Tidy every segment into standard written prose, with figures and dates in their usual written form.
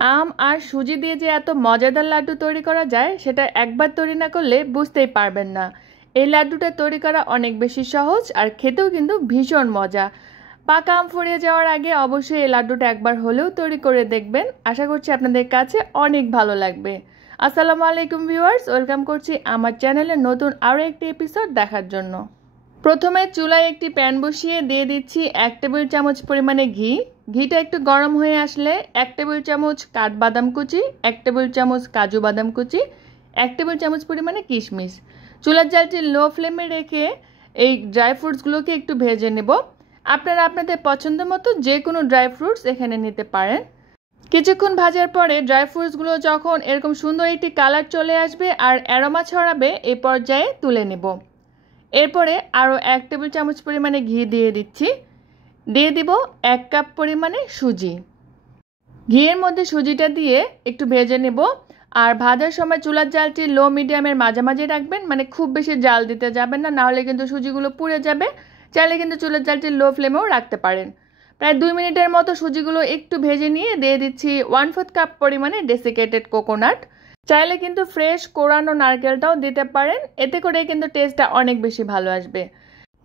আম আর সুজি দিয়ে যে এত মজাদার লাড্ডু তৈরি করা যায় সেটা একবার তৈরি না করলে বুঝতেই পারবেন না। এই লাড্ডুটা তৈরি করা অনেক বেশি সহজ আর খেতেও কিন্তু ভীষণ মজা। পাকা আম ফুরিয়ে যাওয়ার আগে অবশ্যই এই লাড্ডুটা একবার হলেও তৈরি করে দেখবেন। আশা করছি আপনাদের কাছে অনেক ভালো লাগবে। আসসালামু আলাইকুম ভিউয়ার্স, ওয়েলকাম করছি আমার চ্যানেলে নতুন আরও একটি এপিসোড দেখার জন্য। প্রথমে চুলায় একটি প্যান বসিয়ে দিয়ে দিচ্ছি 1 টেবিল চামচ পরিমাণে ঘি। ঘিটা একটু গরম হয়ে আসলে 1 টেবিল চামচ কাঠবাদাম কুচি, 1 টেবিল চামচ কাজু বাদাম কুচি, 1 টেবিল চামচ পরিমাণে কিশমিশ। চুলার জালটি লো ফ্লেমে রেখে এই ড্রাই ফ্রুটসগুলোকে একটু ভেজে নেব। আপনারা আপনাদের পছন্দ মতো যে কোনো ড্রাই ফ্রুটস এখানে নিতে পারেন। কিছুক্ষণ ভাজার পরে ড্রাই ফ্রুটসগুলো যখন এরকম সুন্দর একটি কালার চলে আসবে আর অ্যারোমা ছড়াবে, এই পর্যায়ে তুলে নেব। এরপরে আরও 1 টেবিল চামচ পরিমাণে ঘি দিয়ে দিচ্ছি। দিয়ে দিব 1 কাপ পরিমাণে সুজি। ঘিয়ের মধ্যে সুজিটা দিয়ে একটু ভেজে নেব। আর ভাজার সময় চুলার জালটি লো মিডিয়ামের মাঝামাঝি রাখবেন, মানে খুব বেশি জাল দিতে যাবেন না, নাহলে কিন্তু সুজিগুলো পুড়ে যাবে। চাইলে কিন্তু চুলার জালটি লো ফ্লেমেও রাখতে পারেন। প্রায় 2 মিনিটের মতো সুজিগুলো একটু ভেজে নিয়ে দিয়ে দিচ্ছি 1/4 কাপ পরিমাণে ডেসিকেটেড কোকোনাট। চাইলে কিন্তু ফ্রেশ কোরানো নারকেলটাও দিতে পারেন, এতে করে কিন্তু টেস্টটা অনেক বেশি ভালো আসবে।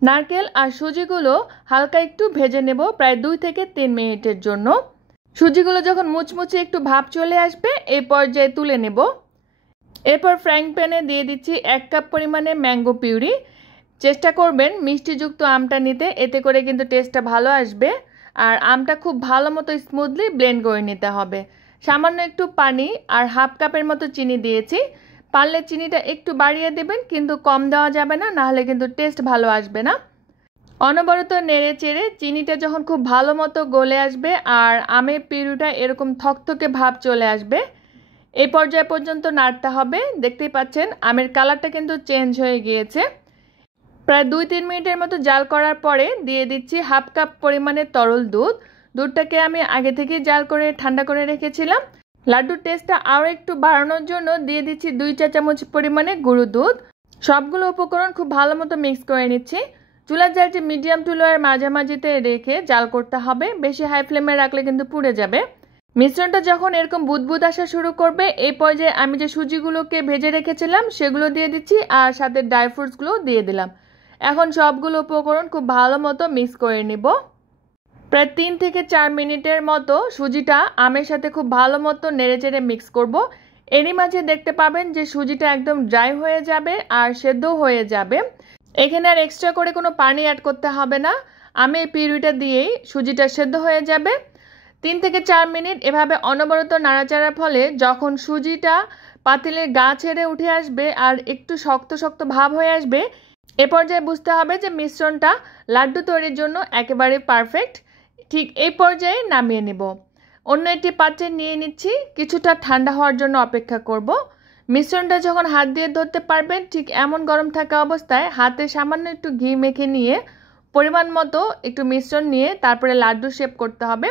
নারকেল আর সুজিগুলো হালকা একটু ভেজে নেব প্রায় 2 থেকে 3 মিনিটের জন্য। সুজিগুলো যখন মুচমুচে একটু ভাপ চলে আসবে, এই পর্যায়ে তুলে নেব। এরপর ফ্রাইং প্যানে দিয়ে দিচ্ছি 1 কাপ পরিমাণে ম্যাঙ্গো পিউরি। চেষ্টা করবেন মিষ্টিযুক্ত আমটা নিতে, এতে করে কিন্তু টেস্টটা ভালো আসবে। আর আমটা খুব ভালো মতো স্মুথলি ব্লেন্ড করে নিতে হবে। সামান্য একটু পানি আর 1/2 কাপের মতো চিনি দিয়েছি। পারলে চিনিটা একটু বাড়িয়ে দেবেন, কিন্তু কম দেওয়া যাবে না, নাহলে কিন্তু টেস্ট ভালো আসবে না। অনবরত নেড়ে চেড়ে চিনিটা যখন খুব ভালো মতো গলে আসবে আর আমের পিউরিটা এরকম থকথকে ভাব চলে আসবে, এই পর্যায় পর্যন্ত নাড়তে হবে। দেখতেই পাচ্ছেন আমের কালারটা কিন্তু চেঞ্জ হয়ে গিয়েছে। প্রায় 2-3 মিনিটের মতো জাল করার পরে দিয়ে দিচ্ছি 1/2 কাপ পরিমাণে তরল দুধ। দুধটাকে আমি আগে থেকেই জাল করে ঠান্ডা করে রেখেছিলাম। লাড্ডুর টেস্টটা আরও একটু বাড়ানোর জন্য দিয়ে দিচ্ছি 2 চা চামচ পরিমাণে গুঁড়ো দুধ। সবগুলো উপকরণ খুব ভালো মতো মিক্স করে নিচ্ছি। চুলার জালটি মিডিয়াম টু লোয়ের মাঝামাঝিতে রেখে জাল করতে হবে, বেশি হাই ফ্লেমে রাখলে কিন্তু পুড়ে যাবে। মিশ্রণটা যখন এরকম বুদবুদ আসা শুরু করবে, এই পর্যায়ে আমি যে সুজিগুলোকে ভেজে রেখেছিলাম সেগুলো দিয়ে দিচ্ছি আর সাথে ড্রাই ফ্রুটসগুলো দিয়ে দিলাম। এখন সবগুলো উপকরণ খুব ভালো মতো মিক্স করে নিব। প্রায় 3 থেকে 4 মিনিটের মতো সুজিটা আমের সাথে খুব ভালো মতো নেড়েচেড়ে মিক্স করব। এরই মাঝে দেখতে পাবেন যে সুজিটা একদম ড্রাই হয়ে যাবে আর সেদ্ধ হয়ে যাবে। এখানে আর এক্সট্রা করে কোনো পানি অ্যাড করতে হবে না। আমের পিউরিটা দিয়েই সুজিটা সেদ্ধ হয়ে যাবে। 3 থেকে 4 মিনিট এভাবে অনবরত নাড়াচাড়ার ফলে যখন সুজিটা পাতিলের গা ছেড়ে উঠে আসবে আর একটু শক্ত শক্ত ভাব হয়ে আসবে, এ পর্যায়ে বুঝতে হবে যে মিশ্রণটা লাড্ডু তৈরির জন্য একেবারে পারফেক্ট। ঠিক এই পর্যায়ে নামিয়ে নেব। অন্য একটি পাত্রে নিয়ে নিচ্ছি, কিছুটা ঠান্ডা হওয়ার জন্য অপেক্ষা করব। মিশ্রণটা যখন হাত দিয়ে ধরতে পারবেন, ঠিক এমন গরম থাকা অবস্থায় হাতে সামান্য একটু ঘি মেখে নিয়ে পরিমাণ মতো একটু মিশ্রণ নিয়ে তারপরে লাড্ডু শেপ করতে হবে।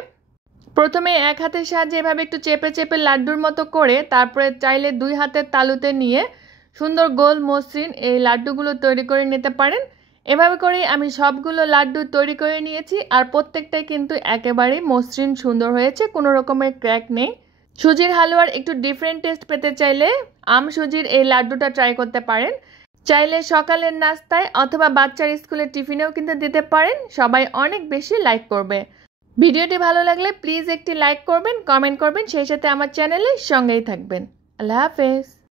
প্রথমে এক হাতের সাহায্যে এভাবে একটু চেপে চেপে লাড্ডুর মতো করে, তারপরে চাইলে 2 হাতের তালুতে নিয়ে সুন্দর গোল মসৃণ এই লাড্ডুগুলো তৈরি করে নিতে পারেন। এভাবে করেই আমি সবগুলো লাড্ডু তৈরি করে নিয়েছি আর প্রত্যেকটাই কিন্তু একেবারেই মসৃণ সুন্দর হয়েছে, কোনো রকমের ক্র্যাক নেই। সুজির হালুয়ার একটু ডিফারেন্ট টেস্ট পেতে চাইলে আম সুজির এই লাড্ডুটা ট্রাই করতে পারেন। চাইলে সকালের নাস্তায় অথবা বাচ্চার স্কুলের টিফিনেও কিন্তু দিতে পারেন, সবাই অনেক বেশি লাইক করবে। ভিডিওটি ভালো লাগলে প্লিজ একটি লাইক করবেন, কমেন্ট করবেন, সেই সাথে আমার চ্যানেলের সঙ্গেই থাকবেন। আল্লাহ হাফেজ।